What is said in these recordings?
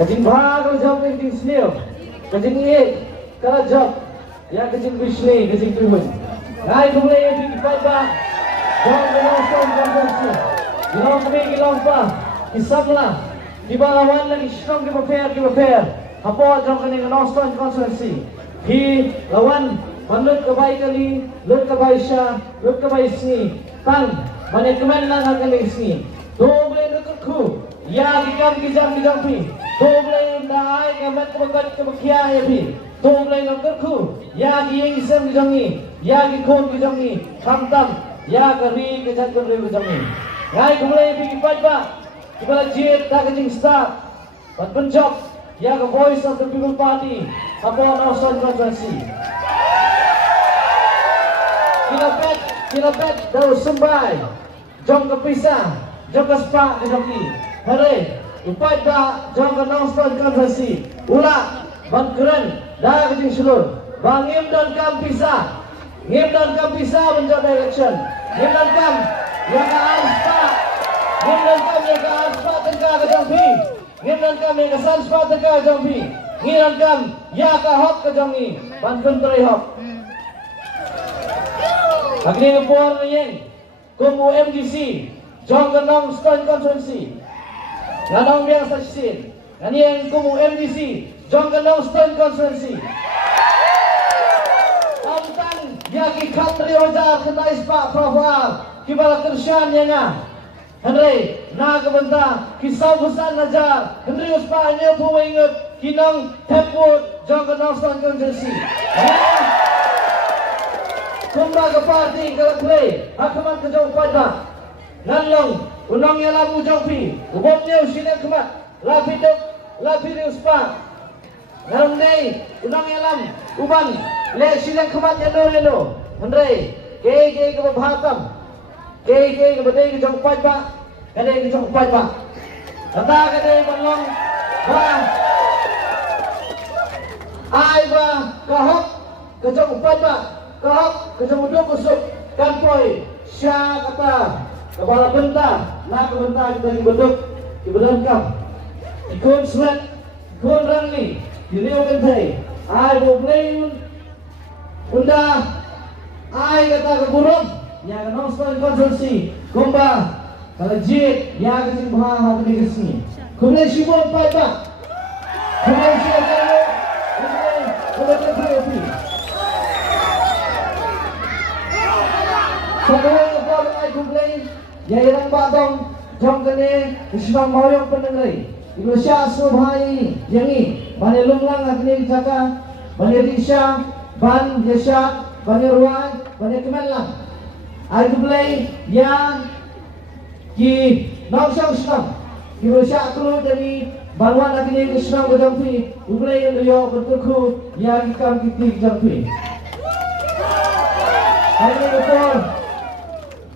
Kajing bha kalau jawab yang ting snew. Kajing ngit kalau jawab ya kajing bishni kajing tumun. Ngai kumulay yang ting fight ba. Jawab dengan stone konversi. Gilong kami gilong pa. Isamla. Kiba lawan lagi strong kiba fair. Hapo jawab kani dengan stone konversi. Hi lawan manut kebaik kali, lut kebaik syah, lut kebaik sini. Tang mana keman lang kali sini. Doble dekatku. Ya gigam gijang pi. Doble dai kamat kebakat kebakia ya pi. Doble dekatku. Ya giing isem gijangi. Ya gikon gijangi. Kamtam. Ya kari kejat kari gijangi. Ngai kumulai pi kipat ba. Kibala jit tak kejing start. But Punjab. Ya ke voice of the people party. Apa nausan konferensi. Kilapet daw sembay. Jom ke pisah. Jom ke spa kejaki. Hari, upat ba jom ke nausan konferensi. Ula, bangkeren, dah kejing seluruh. Bangim dan kam pisah. Ngim dan kam pisah menjadi election. Ngim dan kam, ya ke arspa. Ngim dan kam, ya ke arspa tengah kejaki. Ngim dan kam, ya ke sanspa tengah kejaki. Ngim dan kam, ya ke hok kejaki. Bangkeren terai hok. Agni ngepuan yang kumu MGC jong kenong stone konferensi nganong biang saksisin ngani yang kumu MGC jong kenong stone konferensi amtang yaki katri ojar kena ispa profal kibala kersyan yang Henry na kebenta kisau besar najar Henry uspa nya puwa ingat kinong teput jong kenong stone konferensi Kumba ke parti kalau play, akamat ke jauh pada. Nanlong, unang yalam ujaupi, ubotnya usinya kemat, lapi dok, lapi riuspa. Ngarang nay, unang yalam, uban, le silang kemat yano. Andre, kay ke babahatam, kay ke badai ke jauh pada, kadai ke jauh pada. Kata kadai banlong, ay ba kahok ke jauh pada. Kahok kesemuduk kusuk kanpoi sya kata kepala benta nak benta kita dibeduk dibedangkam ikun sweat ikun rangli diliu kentai ai boblei unda ai kata keburung ya kenong stone konferensi gomba kalajit ya kecing baha hati kesini kumulai shibon pada kumulai shibon kumulai Sekarang lepas mengai kumpulan, ya irang batong jom kene isbang moyong pendengai. Ibu Syah Subhai yangi bani lumlang akni jaka bani Risha ban Yesha bani Ruan bani Kemenlang. Ai kumpulan yang ki nausang isbang. Ibu Syah kulu dari banwan akni isbang berdampi. Kumpulan yang dia bertuku yang ikam kita jampi. Hari betul.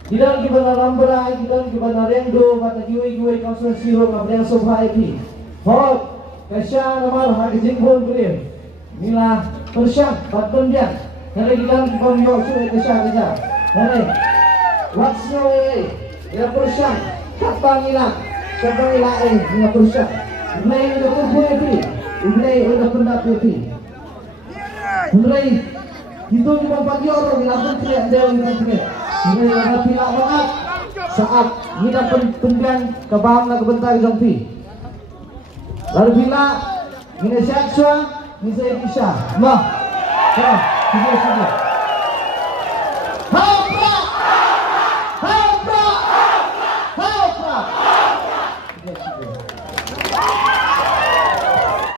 Tidak kita rambra, tidak kita rendo, kata giwe kawasan siro ngabrang sobha itu. Hot, kasya namar hagi jingpon beri. Mila persyak, batun dia. Hari kita bangyo suai kasya. Hari, what's no way? Ila persyak, kapang ila ila persyak. Ulay udah kumpul itu, ulay udah pendak itu. Ulay itu cuma pagi orang dilapun tidak jauh tidak. Ini adalah pila banget saat kita pendian ke bawah ke bentar jampi. Lalu pila ini seksual, ini saya bisa. Mah, sudah.